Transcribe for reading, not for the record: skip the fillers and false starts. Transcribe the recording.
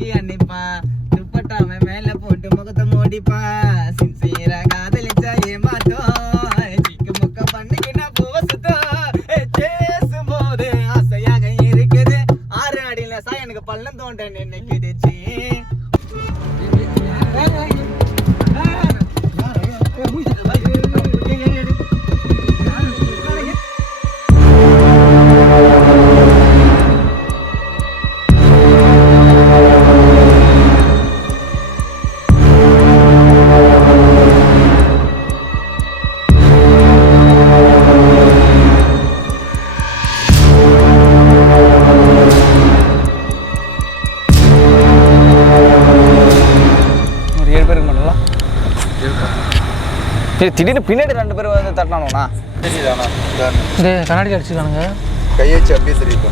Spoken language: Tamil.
தூக்கி அன்னிப்பா துப்பட்டாம மேல போட்டு முகத்தை மூடிப்பா சின்சியரா காதலிச்சா ஏமாத்தோம் சிக்கு முக்க பண்ணிக்கினா போசுத்தோம் பேசும்போது ஆசையாக இருக்குது 6 அடியில எனக்கு பள்ளம் தோண்ட நினைக்குதுச்சு திடீர்னு பின்னாடி 2 பேர் வந்து தட்டினானுண்ணா கண்ணாடி அடிச்சுக்கானுங்க கையை வச்சு அப்படியே தெரியும்